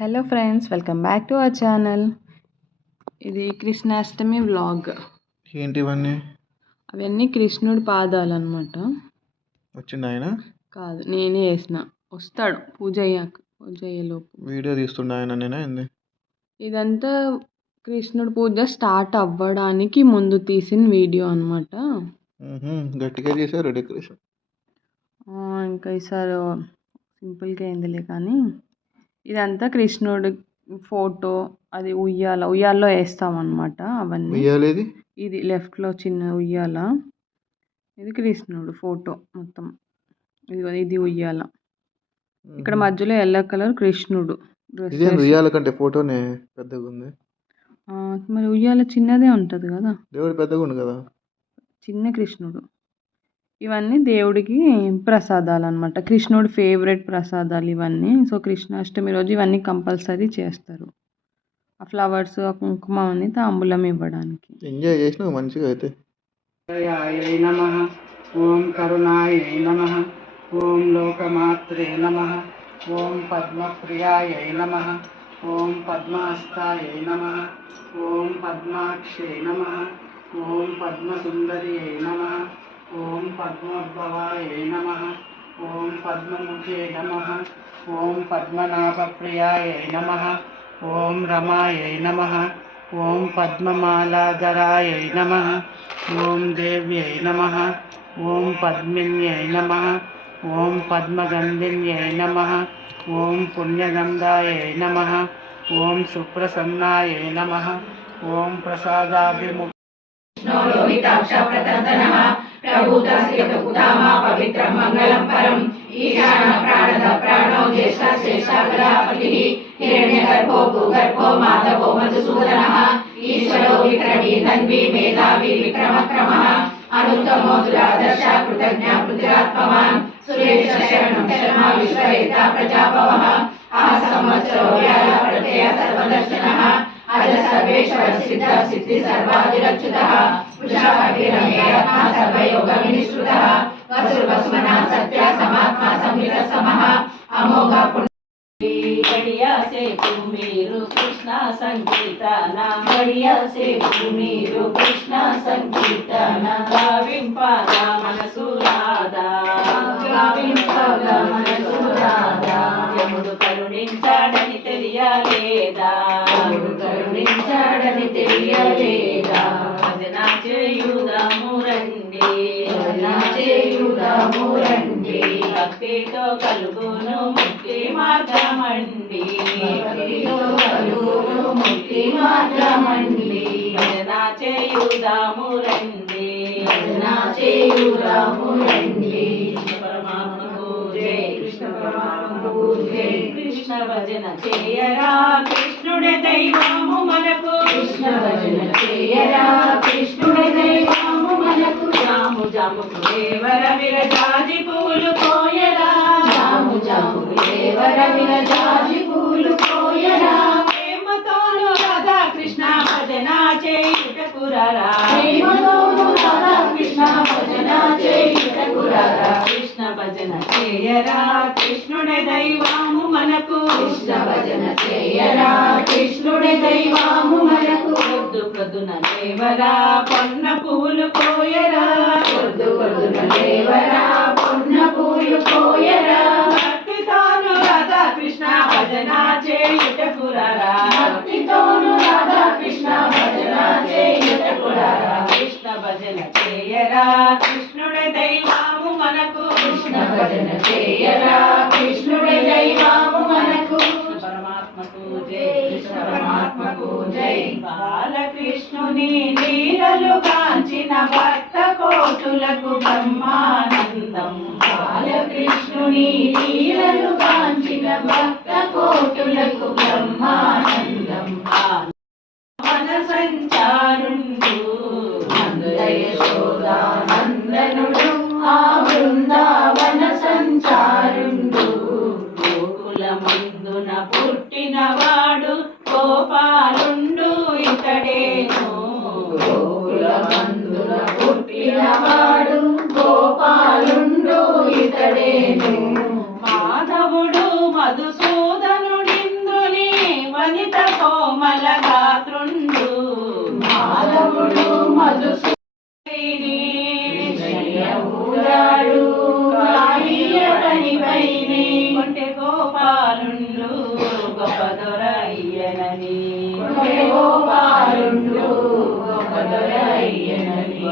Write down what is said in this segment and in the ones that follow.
Hello friends, welcome back to our channel. ఇది Krishnashtami vlog. ఏంటి ఇవన్నీ? అవన్నీ కృష్ణుడి పాదాలు అనమాట. వచ్చిండు ఆయన? కాదు, నేనే వేసిన. వస్తాడు పూజ అయ్యేలోపు. వీడియో తీస్తుండ ఆయన? నేనా ఏంది? ఇదంతా కృష్ణుడి పూజ స్టార్ట్ అవ్వడానికి ముందు తీసిన వీడియో అనమాట. గట్టిగా చేశారు డెకరేషన్. ఇంకా ఈసారి సింపుల్గా అయిందిలే. కానీ ఇదంతా కృష్ణుడి ఫోటో, అది ఉయ్యాల్లో వేస్తామన్నమాట. అవన్నీ ఉయ్యాలేది? ఇది లెఫ్ట్లో చిన్న ఉయ్యాల, ఇది కృష్ణుడు ఫోటో మొత్తం. ఇది ఉయ్యాల. ఇక్కడ మధ్యలో ఎల్లో కలర్ కృష్ణుడు డ్రెస్. ఉయ్యాల కంటే ఫోటోనే పెద్దగా ఉంది. మరి ఉయ్యాల చిన్నదే ఉంటుంది కదా, దేవుడు పెద్దగా ఉంది కదా. చిన్న కృష్ణుడు. ఇవన్నీ దేవుడికి ప్రసాదాలు అనమాట, కృష్ణుడి ఫేవరెట్ ప్రసాదాలు ఇవన్నీ. సో కృష్ణాష్టమి రోజు ఇవన్నీ కంపల్సరీ చేస్తారు. ఆ ఫ్లవర్స్, ఆ కుంకుమ అని తాంబూలం ఇవ్వడానికి. ఎంజాయ్ చేసినావు మంచిగా అయితే. నమః ఓం కరుణాయ నమః ఓం లోకమాత్రే నమః ఓం పద్మప్రియాయ నమః ఓం పద్మహస్తాయ నమః ఓం పద్మాక్షే నమః ఓం పద్మసుందర్యై నమః ఓం పద్మోద్భవాయ నమః ఓం పద్మముఖే నమః ఓం పద్మనాభప్రియాయ నమః ఓం రమాయ నమః ఓం పద్మమాలాధరాయ నమః ఓం దేవ్యై నమః ఓం పద్మిన్యై నమః ఓం పద్మగంధిన్యై నమః ఓం పుణ్యగంధాయ నమః ఓం సుప్రసన్నాయ నమః ఓం ప్రసాదాభిముఖ పవిత్రం మంగళం పరం ఈశాన ప్రాణద ప్రాణో జ్యేష్ఠ శేషాగరాపతిః హిరణ్యగర్భో భూగర్భో మాధవో మధుసూదనః ఈశ్వరో విక్రమీ ధన్వీ మేధావి విక్రమక్రమః అనుత్తమో దురాదర్శ కృతజ్ఞ పృథిరాత్మవాన్ సురేశ శరణం శర్మ విశ్వవేత్త ప్రజాపవః ఆహ సంవత్సరో వ్యాల ప్రత్యయ సర్వదర్శనః అజ సర్వేశ్వర సిద్ధ సిద్ధి సర్వాదిరచ్యుతః వృషభాభిరమేయాత్మ సర్వయోగ వినిశ్రుతః వసుర్వసుమనా సత్య సమాత్మ సంహిత సమః అమోఘ बढ़िया से तुम्हेरो कृष्णा संकीर्तना बढ़िया से तुम्हेरो कृष्णा संकीर्तना गाविंपादा मनसुरादा गाविंपादा मनसुरादा यमुడు కరుణించాడని తెలియలేదా యముడు కరుణించాడని తెలియలేదా భజన చేయుదాము రండి భజన చేయుదాము రండి భక్తితో కలుగును ముక్తి మార్గమండి భక్తితో కలుగును ముక్తి మార్గమండి భజన చేయుదాము రండి భజన చేయుదాము రండి పరమాత్మకు జై కృష్ణ పరమాత్మకు జై కృష్ణ భజన చేయరా కృష్ణుడే దైవము మనకు కృష్ణ భజన చేయరా కృష్ణుడే దైవము మనకు జాము జాముకు దేవర విరజాజి పూలు కోయరా జాము జాముకు దేవర విరజాజి పూలు కోయరా ప్రేమతోను రాధా కృష్ణ భజన చేయుటకురరా ప్రేమతోను రాధా కృష్ణ భజన చేయుటకురరా కృష్ణ భజన చేయరా కృష్ణుడే దైవము మనకు కృష్ణ భజన చేయరా కృష్ణుడే దైవము మనకు పొద్దు పొద్దున దేవరా పొన్న పూలు కోయరా పొద్దు పొద్దున దేవరా పొన్న పూలు కోయరా భక్తితోను రాధా కృష్ణ భజన చేయుటకురరా భక్తితోను రాధా కృష్ణ భజన చేయుటకురరా కృష్ణ భజన చేయరా కృష్ణుడే దైవము మనకు కృష్ణ భజన చేయరా కృష్ణుడే దైవము మనకు పరమాత్మకు జై కృష్ణ పరమాత్మకు జై బాలకృష్ణుని లీలలు కాంచిన భక్త కోటులకు బ్రహ్మానందం బాలకృష్ణుని లీలలు కాంచిన భక్త కోటులకు బ్రహ్మానందం మన సంచారుండు నందయశోదానందనుడు ఆ బృందావన సంచారుండు గోకులమందున పుట్టినవాడు గోపాలుండు ఇతడేను గోకులమందున పుట్టినవాడు గోపాలుండు ఇతడేను మాధవుడు మధుసూదనుడింద్రుని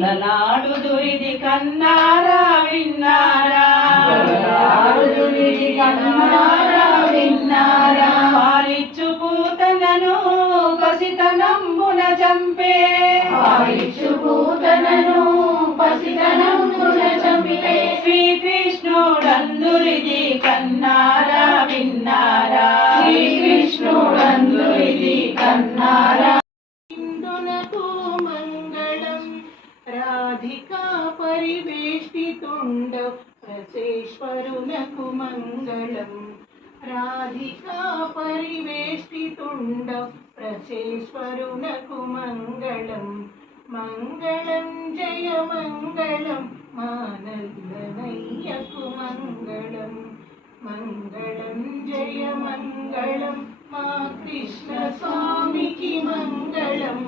దొరలాడు దురిది కన్నారా విన్నారా పాలిచ్చు పూతనను పసితనంబున చంపే శ్రీకృష్ణుడందురిది కన్నారా విన్నారా ఇందునకు మంగళం రాధికా పరివేష్టితుండ ప్రసేశ్వరునకు మంగళం రాధికా పరివేష్టితుండ ప్రసేశ్వరునకు మంగళం మంగళం జయ మంగళం మానల్లనయ్యకు మంగళం మంగళం జయ మంగళం మా కృష్ణ స్వామికి మంగళం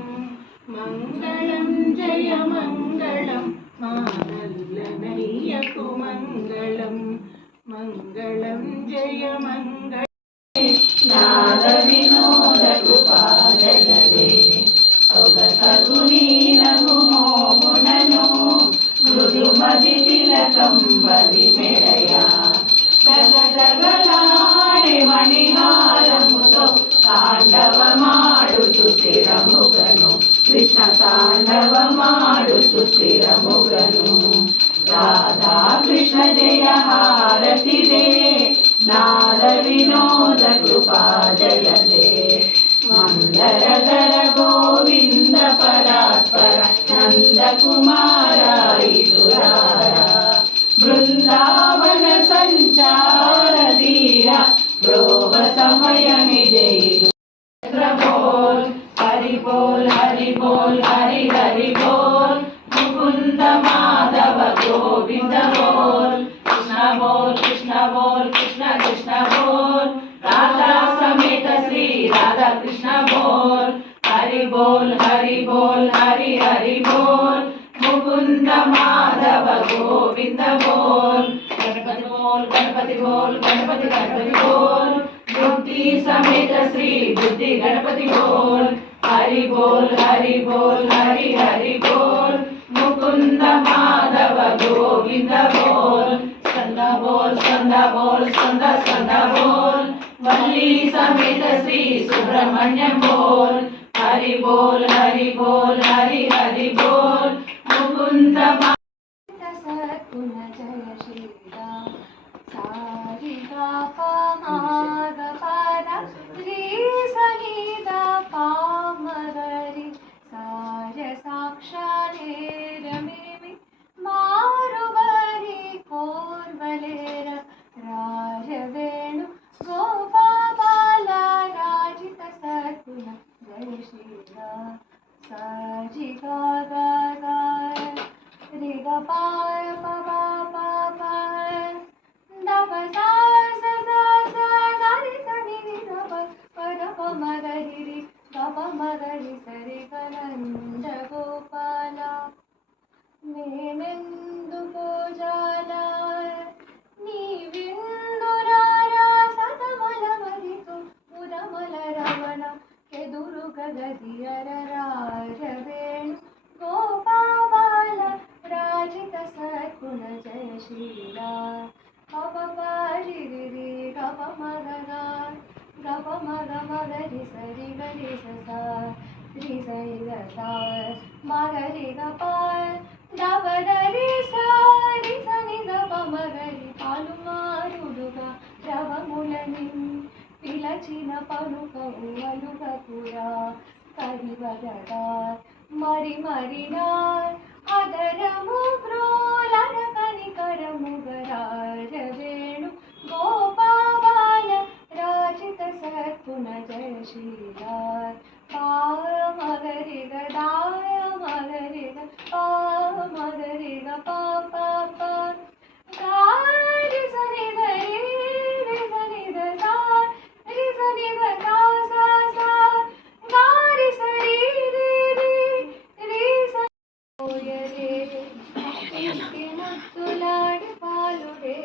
మంగళం జయ మంగళం మా నల్లనయ్యకు మంగళం మంగళం జయ మంగళం నాద వినోద కృపాజలవే సొగసగుని నగు మోమునను మృదుమది తిలకం బలి మెడయా జగజగలాడే మణిహారముతో తాండవమాడుచు స్థిరముగను కృష్ణ తాండవమాడుచు స్థిరముగను రాధా కృష్ణ జయ హారతి దే నాద వినోద కృపా జయదే మందరధర గోవింద పరాత్పర నందకుమారా ఇదురారా బృందావన సంచార ధీర ప్రోభ సమయమిదేదు బోల్ హరి బోల్ హరి బోల్ హరి హరి బోల్ ముకుంద మాధవ గోవింద బోల్ కృష్ణ బోల్ కృష్ణ బోల్ కృష్ణ కృష్ణ బోల్ రాధా సమేత శ్రీ రాధా కృష్ణ బోల్ హరి బోల్ హరి బోల్ హరి హరి బోల్ ముకుంద మాధవ గోవింద బోల్ గణపతి బోల్ గణపతి బోల్ గణపతి గణపతి బోల్ బుద్ధి సమేత శ్రీ బుద్ధి గణపతి బోల్ హరి బోల్ హరి బోల్ హరి హరి బోల్ ముకుంద మాధవ గోవింద బోల్ స్కంద బోల్ స్కంద బోల్ స్కంద స్కంద బోల్ వల్లి సమేత శ్రీ సుబ్రహ్మణ్యం బోల్ హరి బోల్ హరి బోల్ హరి హరి బోల్ ముకుంద సద్గుణ జయ శ్రీరామ సారిగా పమాగ పద శ్రీ సనిద పామగరి సార సాక్షాలేరమిమి మారువరి కోర్వలేర రాజవేణు గోపాల రాజిత సద్గుణ జయ శ్రీరామ సాజిగా గా రి గ ప ప ప ప ప ద ప స స స స గ రి స ని ని ద ప ప ద ప మ గ రి రి గ ప మ గ రి స రి గ నంద గోపాల నేనెందుకు జాలా నీ విందురారా సతమల మదితో ఉదమల రమణ కెదురు గదియర రాజవేణు గోపాల రాజిత సద్గుణ జయ శ్రీరామ గప పారి రి రి గప మగ గప మగ మగ రి సరి గరి స రి సరి గ స మగ రి గ ప దప దరి స రి స ని గ ప మగ రి పాలు మారుడుగా రవములని పిలచిన పలుకవు అలుగకురా కరివరగా మరి మరినా అదరము ప్రోలన కనికరము గరాజవేణు గోపాల రాజిత సద్గుణ జయ శ్రీరామ పామగరి గదాయ మగరి గ పామగరి గ పాప గారి సని గరి రి సని ద సా రి సని ద సా సా సా గారి సరి రి రి రి స ఓయరే ముత్తులాడి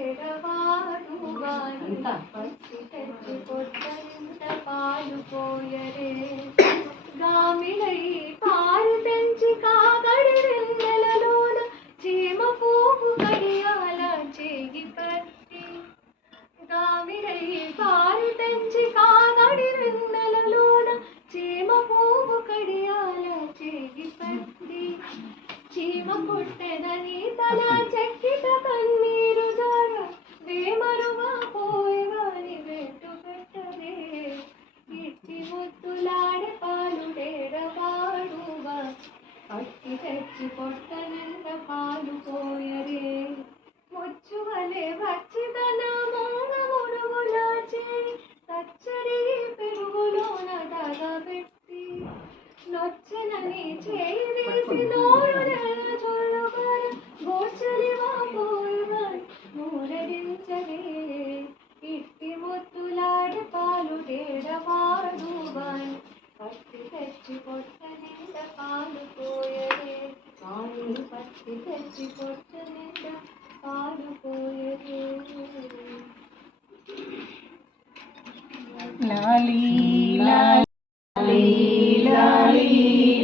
పాలుడేడవాడు వాని పచ్చి తెచ్చి పొట్టరింత పాలు పోయరే గామిలై పాలు పెంచి కాగడి వెన్నెలలో తెచ్చి పొట్ట నిండా పాలు పోయరు. లాలీ లాలీ లాలీ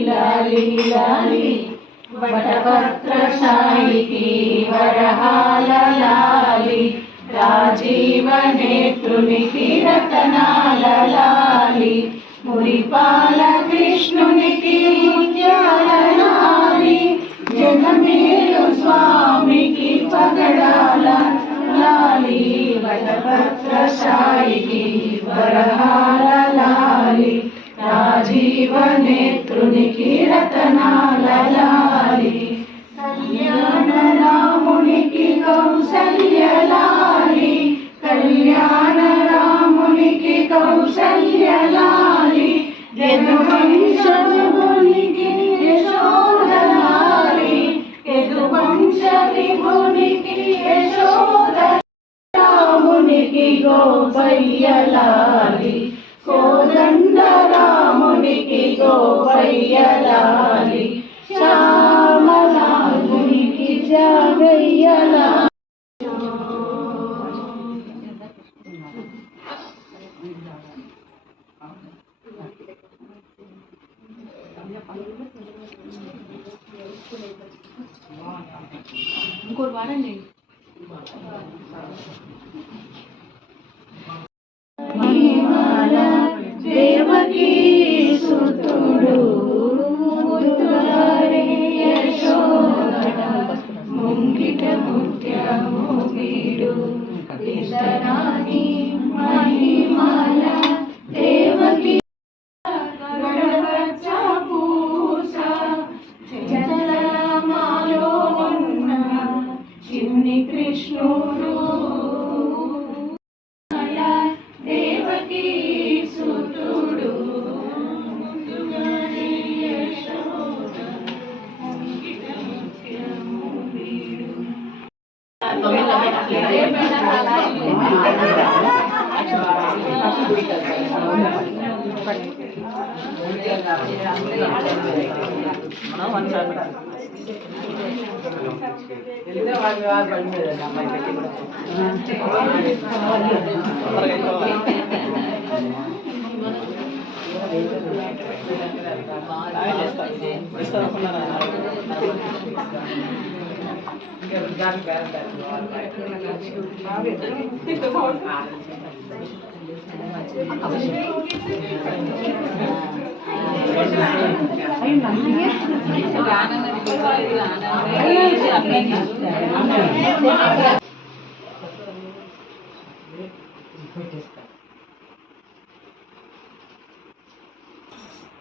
లాలీ లాలీ వటపత్రశాయికి వరహాల లాలి రాజీవ నేత్రునికి రతనాల లాలి మురిపాల కృష్ణునికి ముత్యాల లాలి జగమేలు స్వామికి పగడాల లాలి వటపత్రశాయికి వరహాల లాలి రాజీవ నేత్రునికి రతనాల లాలి కళ్యాణ రామునికి కౌసల్య లాలి కళ్యాణ రామునికి కౌసల్య లాలి యదువంశ విభునికి యశోద లాలి యదువంశ విభునికి యశోద రామునికి గోపయ్య లాలి కోదండ రామునికి గోపయ్య లాలి శ్యామలామునికి జాగయ్య లాలి. ఇంకోటి వాడండి. మహిమాల దేవకీ సుతుడు ముద్దుగారే యశోద ముంగిట ముత్యము వీడు ఇతరాని మహిమాల దేవకీ గడపచ్చ పూస చందనమాలో ఉన్న చిన్ని కృష్ణుడు దేవకీ సుతుడు ముద్దుగారే యశోద ముంగిట ముత్యము వీడు.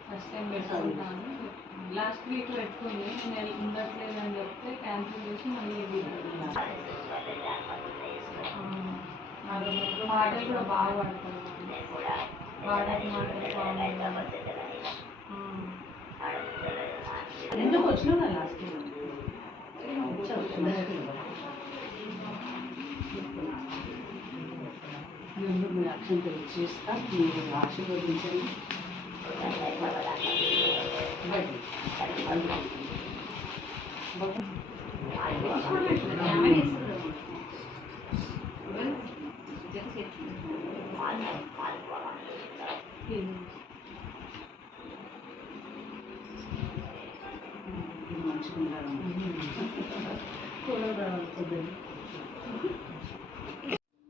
ఫస్ట్ టైం పెట్టుకుంటాను. లాస్ట్ వీక్ పెట్టుకుంది, నేను ఉండట్లేదని చెప్తే క్యాన్సిల్ చేసి మళ్ళీ ఇది పాటలు కూడా బాగా పాడతాను. వాడకి మాటలు బాగుంది. ఎందుకు వచ్చినావు నా లాస్ట్ మీరు అక్షంతలు చేస్తా మీరు ఆశీర్వదించండి.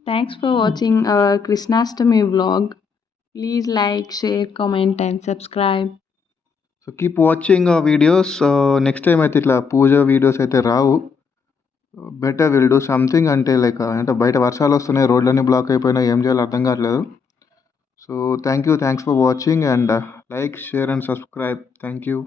Thanks for watching our Krishnastami vlog. Please like, share, comment and subscribe. So keep watching videos. Next time అయితే ఇట్లా పూజ వీడియోస్ అయితే రావు. Better will do something. అంటే లైక్ అంటే బయట వర్షాలు వస్తున్నాయి, రోడ్లన్నీ బ్లాక్ అయిపోయినాయి, ఏం చేయాలో అర్థం కావట్లేదు. So thanks for watching and like, share and subscribe. Thank you.